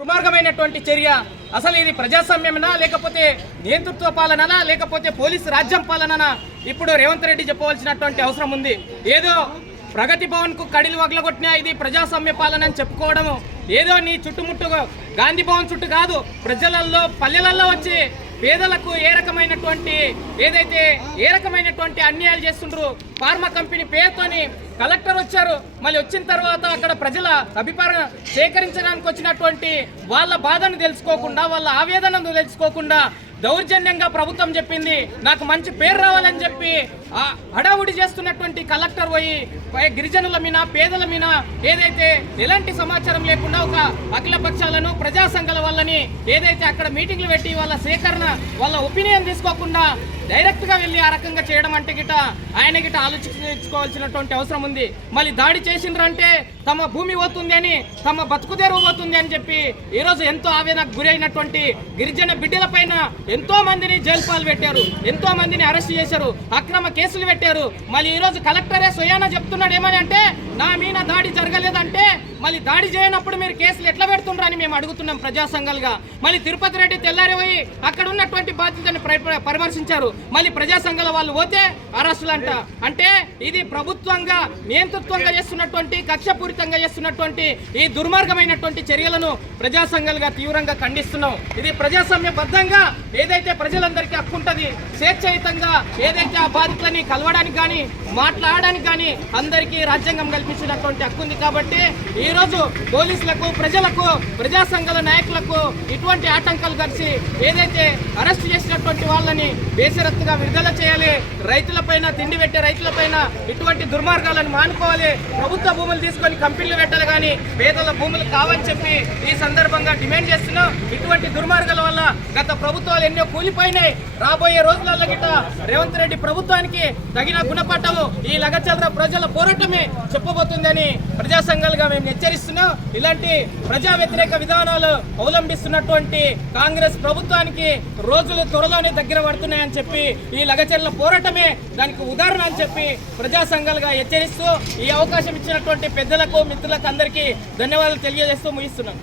దుర్మార్గమైనటువంటి చర్య. అసలు ఇది ప్రజాస్వామ్యమేనా లేకపోతే నియంతృత్వ పాలననా లేకపోతే పోలీసు రాజ్యం పాలననా ఇప్పుడు రేవంత్ రెడ్డి చెప్పవలసినటువంటి అవసరం ఉంది. ఏదో ప్రగతి భవన్ కు కడిలు వగలగొట్టినా ఇది ప్రజాస్వామ్య పాలన అని చెప్పుకోవడము, ఏదో నీ చుట్టుముట్టు గాంధీ భవన్ చుట్టూ కాదు పల్లెలలో వచ్చి పేదలకు ఏ రకమైనటువంటి అన్యాయాలు చేస్తుండ్రు. ఫార్మా కంపెనీ పేరుతోని కలెక్టర్ వచ్చారు, మళ్ళీ వచ్చిన తర్వాత అక్కడ ప్రజల అభిప్రాయం సేకరించడానికి వచ్చినటువంటి వాళ్ళ బాధను తెలుసుకోకుండా వాళ్ళ ఆవేదనను తెలుసుకోకుండా దౌర్జన్యంగా ప్రభుత్వం చెప్పింది నాకు మంచి పేరు రావాలని చెప్పి హడావుడి చేస్తున్నటువంటి కలెక్టర్ పోయి గిరిజనుల మీద పేదల మీద ఏదైతే ఎలాంటి సమాచారం లేకుండా ఒక అఖిల పక్షాలను ప్రజా సంఘాల వాళ్ళని ఏదైతే అక్కడ మీటింగ్లు పెట్టి వాళ్ళ సేకరణ వాళ్ళ ఒపీనియన్ తీసుకోకుండా డైరెక్ట్ గా వెళ్ళి ఆ రకంగా చేయడం అంటే ఆయన ఆలోచించుకోవాల్సినటువంటి అవసరం ఉంది. మళ్ళీ దాడి చేసిండ్రంటే తమ భూమి పోతుంది అని తమ బతుకుదేరు పోతుంది అని చెప్పి ఈరోజు ఎంతో ఆవేదనకు గురైనటువంటి గిరిజన బిడ్డల పైన ఎంతో మందిని జైలు పాలు పెట్టారు, ఎంతో మందిని అరెస్ట్ చేశారు, అక్రమ కేసులు పెట్టారు. మళ్ళీ ఈరోజు కలెక్టరే స్వయానా చెప్తున్నాడు ఏమని అంటే నా మీద దాడి జరగలేదంటే మళ్ళీ దాడి చేయనప్పుడు మీరు కేసులు ఎట్లా పెడుతుండ్రని మేము అడుగుతున్నాం ప్రజా సంఘాలుగా. మళ్ళీ తిరుపతి రెడ్డి తెల్లారి పోయి అక్కడ ఉన్నటువంటి బాధ్యతని పరామర్శించారు, మళ్ళీ ప్రజా సంఘాల వాళ్ళు పోతే అరెస్టులు అంటే ఇది ప్రభుత్వంగా నియంతృత్వంగా చేస్తున్నటువంటి కక్షపూరితంగా చేస్తున్నటువంటి ఈ దుర్మార్గమైనటువంటి చర్యలను ప్రజా సంఘాలుగా తీవ్రంగా ఖండిస్తున్నాం. ఇది ప్రజాస్వామ్యబద్ధంగా ఏదైతే ప్రజలందరికీ హక్కు ఉంటుంది స్వేచ్ఛాయుతంగా ఏదైతే ఆ బాధితులని కలవడానికి కానీ మాట్లాడడానికి కానీ అందరికీ రాజ్యాంగం కల్పించినటువంటి హక్కు ఉంది. కాబట్టి ఈ రోజు పోలీసులకు ప్రజలకు ప్రజా సంఘాల నాయకులకు ఇటువంటి ఆటంకాలు కలిసి ఏదైతే అరెస్ట్ చేసినటువంటి వాళ్ళని బేషరత్తుగా విడుదల చేయాలి, రైతులపైన తిండి పెట్టే రైతులపైన ఇటువంటి దుర్మార్గాలను మానుకోవాలి, ప్రభుత్వ భూములు తీసుకొని కంపెనీలు పెట్టాలి కానీ పేదల భూములు కావని చెప్పి ఈ సందర్భంగా డిమాండ్ చేస్తున్నాం. ఇటువంటి దుర్మార్గాల వల్ల గత ప్రభుత్వాలు ఎన్నో కూలిపోయినాయి. రాబోయే రోజులలో గిట్ట రేవంత్ రెడ్డి ప్రభుత్వానికి తగిన గుణపాఠము ఈ లగచర్ల ప్రజల పోరాటమే చెప్పబోతుందని ప్రజా సంఘాలుగా మేము హెచ్చరిస్తున్నాం. ఇలాంటి ప్రజా వ్యతిరేక విధానాలు అవలంబిస్తున్నటువంటి కాంగ్రెస్ ప్రభుత్వానికి రోజులు త్వరలోనే దగ్గర పడుతున్నాయని చెప్పి ఈ లగచర్ల పోరాటమే దానికి ఉదాహరణ అని చెప్పి ప్రజా సంఘాలుగా హెచ్చరిస్తూ ఈ అవకాశం ఇచ్చినటువంటి పెద్దలకు మిత్రులకు అందరికీ ధన్యవాదాలు తెలియజేస్తూ ముగిస్తున్నాం.